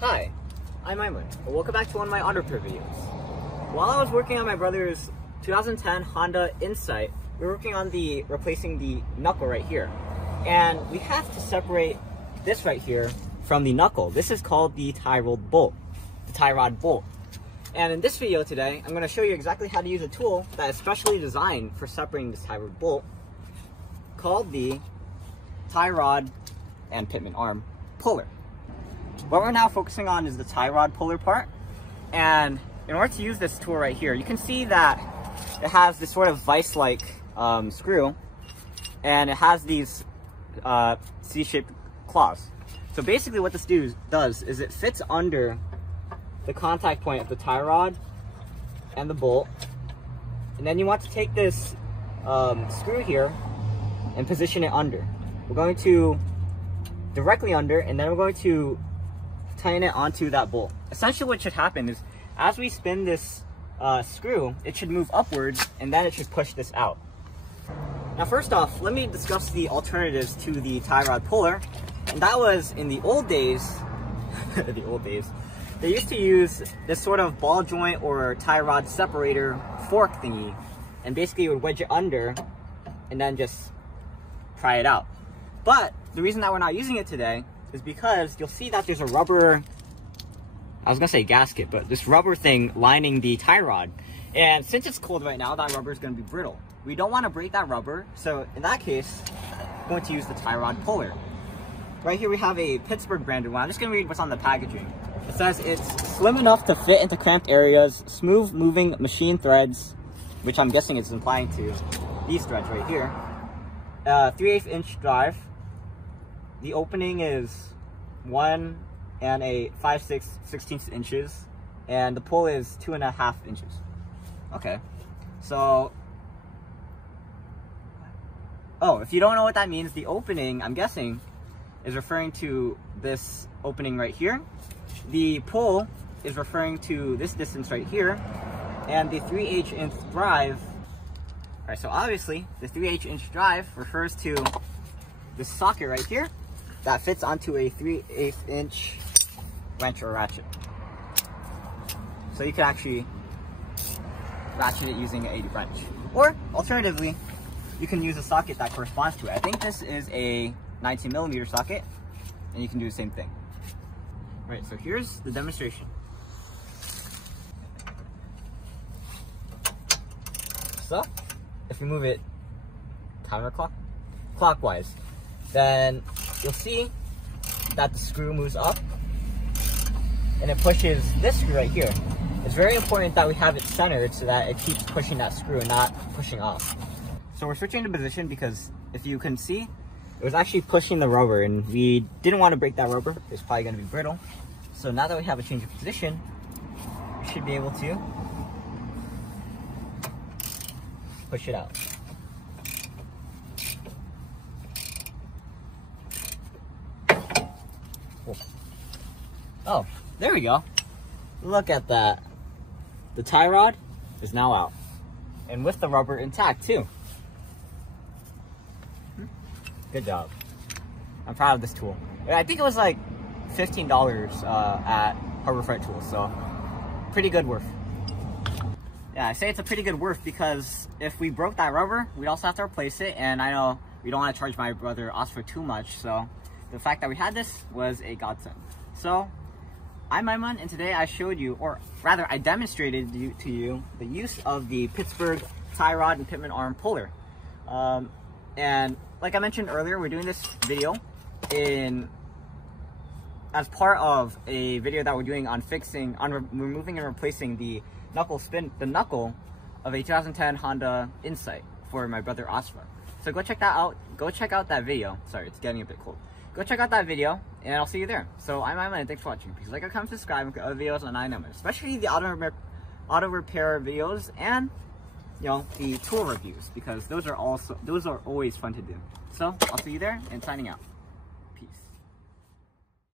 Hi, I'm Aiman, and welcome back to one of my auto repair videos. While I was working on my brother's 2010 Honda Insight, we were working on replacing the knuckle right here. And we have to separate this right here from the knuckle. This is called the tie rod bolt. And in this video today, I'm going to show you exactly how to use a tool that is specially designed for separating this tie rod bolt, called the tie rod and Pitman Arm Puller. What we're now focusing on is the tie rod puller part, and in order to use this tool right here, you can see that it has this sort of vise-like screw, and it has these C-shaped claws. So basically what this does is it fits under the contact point of the tie rod and the bolt, and then you want to take this screw here and position it under. We're going to directly under, and then we're going to tighten it onto that bolt. Essentially what should happen is as we spin this screw, it should move upwards and then it should push this out. Now first off, let me discuss the alternatives to the tie rod puller. And that was in the old days, they used to use this sort of ball joint or tie rod separator fork thingy, and basically you would wedge it under and then just pry it out. But the reason that we're not using it today is because you'll see that there's a rubber, I was gonna say gasket, but this rubber thing lining the tie rod. And since it's cold right now, that rubber is gonna be brittle. We don't wanna break that rubber, so in that case, I'm going to use the tie rod puller. Right here we have a Pittsburgh branded one. I'm just gonna read what's on the packaging. It says it's slim enough to fit into cramped areas, smooth moving machine threads, which I'm guessing it's implying to these threads right here. 3/8 inch drive. The opening is 1 and 5/16 inches, and the pull is 2.5 inches. Okay, so, oh, if you don't know what that means, the opening, I'm guessing, is referring to this opening right here. The pull is referring to this distance right here, and the 3/8 inch drive. All right, so obviously the 3/8 inch drive refers to this socket right here that fits onto a 3/8 inch wrench or ratchet. So you can actually ratchet it using a wrench. Or alternatively, you can use a socket that corresponds to it. I think this is a 19mm socket, and you can do the same thing. Right, so here's the demonstration. So, if we move it clockwise, then you'll see that the screw moves up and it pushes this screw right here. It's very important that we have it centered so that it keeps pushing that screw and not pushing off. So we're switching to position because if you can see, it was actually pushing the rubber and we didn't want to break that rubber. It's probably going to be brittle. So now that we have a change of position, we should be able to push it out. Oh, there we go. Look at that. The tie rod is now out. And with the rubber intact too. Good job. I'm proud of this tool. I think it was like $15 at Harbor Freight Tools, so pretty good worth. Yeah, I say it's a pretty good worth because if we broke that rubber, we'd also have to replace it, and I know we don't want to charge my brother Oscar too much, so the fact that we had this was a godsend. So, I'm Aiman, and today I showed you, or rather I demonstrated to you the use of the Pittsburgh tie rod and Pitman Arm Puller. And like I mentioned earlier, we're doing this video as part of a video that we're doing on removing and replacing the knuckle of a 2010 Honda Insight for my brother Oscar. So go check that out. Go check out that video. Sorry, it's getting a bit cold. Go check out that video, and I'll see you there. So I'm Aiman, and thanks for watching. Please like, comment, subscribe, and get other videos on EyeOnAiman, especially the auto repair videos and the tool reviews, because those are always fun to do. So I'll see you there, and signing out.